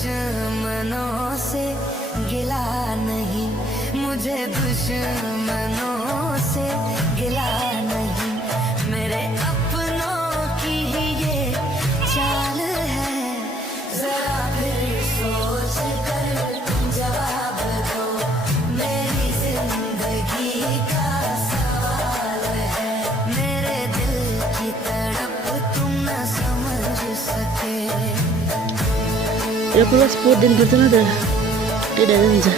दुश्मनों से गिला नहीं, मुझे दुश्मनों से गिला नहीं, मेरे अपनों की ही ये चाल है। जरा फिर सोच कर जवाब दो, मेरी जिंदगी का सवाल है, मेरे दिल की तड़प तुम न समझ सके। Ya pula 10 din bertemu dah. Tidak ada.